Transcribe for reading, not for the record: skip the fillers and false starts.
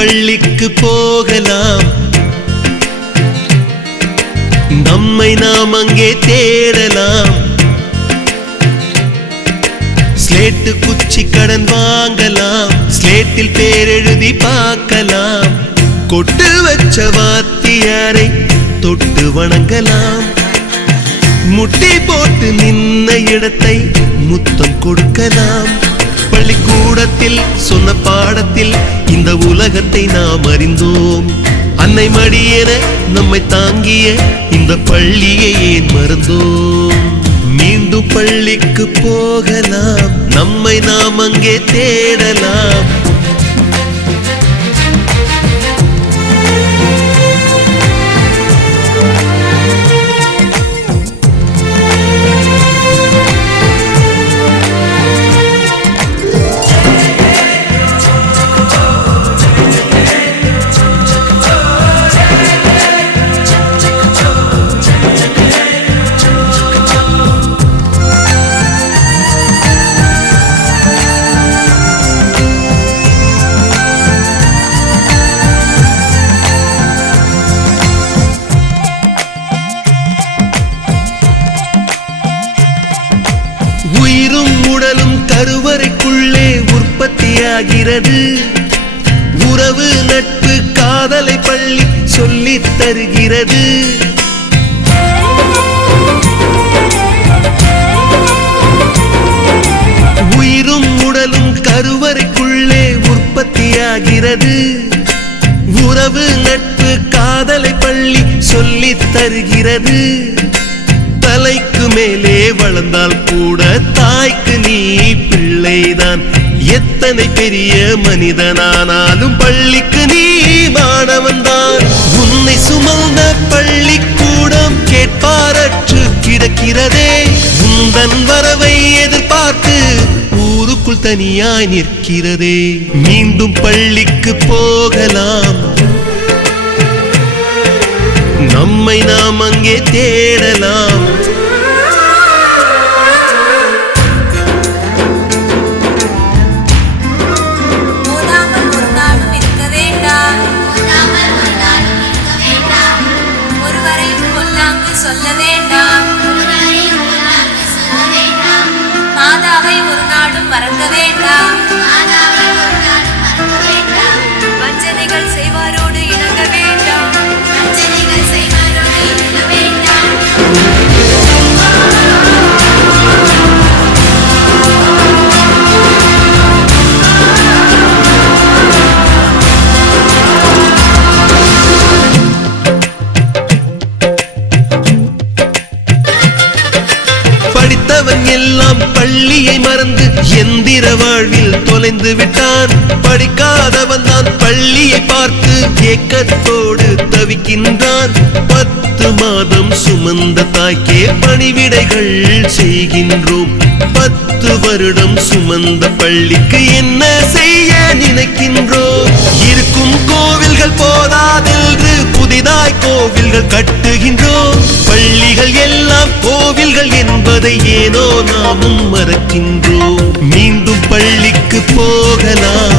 பள்ளிக்கு போகலாம், நம்மை நாம் அங்கே தேடலாம். ஸ்லேட்டு குச்சி கடன் வாங்கலாம், ஸ்லேட்டில் பேர் எழுதி பார்க்கலாம். கொட்டு வச்ச வாத்தியாரை தொட்டு வணங்கலாம். முட்டி போட்டு நின்ன இடத்தை முத்தம் கொடுக்கலாம். பள்ளிக்கூடத்தில் சொன்ன பாடத்தில் இந்த உலகத்தை நாம் அறிந்தோம். அன்னை மடியென நம்மை தாங்கிய இந்த பள்ளியை ஏன் மறந்தோம்? மீண்டும் பள்ளிக்கு போகலாம், நம்மை நாம் அங்கே தேடலாம். உயிரும் உடலும் கருவறைக்குள்ளே உற்பத்தியாகிறது. உறவு நட்பு காதலை பள்ளி சொல்லித் தருகிறது. உயிரும் உடலும் கருவறைக்குள்ளே உற்பத்தியாகிறது. உறவு நட்பு காதலை பள்ளி சொல்லித் தருகிறது. தலைக்கு மேலே வளர்ந்தால் கூட தாய்க்கு நீ பிள்ளைதான். எத்தனை பெரிய மனிதனானாலும் பள்ளிக்கு நீ மாணவன்தான். உன்னை சுமந்த பள்ளிக்கூடம் கேட்பாரற்று கிடக்கிறதே. உந்தன் வரவை எதிர்பார்த்து ஊருக்குள் தனியாய் நிற்கிறதே. மீண்டும் பள்ளிக்கு போகலாம், நம்மை நாம் அங்கே தேடலாம். சொல்ல வேண்டாம், மாதாவை ஒரு நாளும் மறக்க வேண்டாம். வஞ்சனைகள் செய்வாரோடு இணங்க வேண்டாம். படித்தவன் எல்லாம் பள்ளியை மறந்து எந்திர வாழ்வில் தொலைந்து விட்டான். படிக்காதவன் தான் பள்ளியை பார்த்து ஏக்கத்தோடு தவிக்கின்றான். 10 மாதம் சுமந்த தாய்க்கே பணிவிடைகள் செய்கின்றோம். 10 வருடம் சுமந்த பள்ளிக்கு என்ன செய்ய நினைக்கின்றோம்? இருக்கும் கோவில்கள் போதாதென்று புதிதாய் கோவில்கள் கட்டுகின்றோம். பள்ளிகள் எல்லாம் கோவில்கள் என்பதை ஏனோ நாமும் மறக்கின்றோம். மீண்டும் பள்ளிக்கு போகலாம்,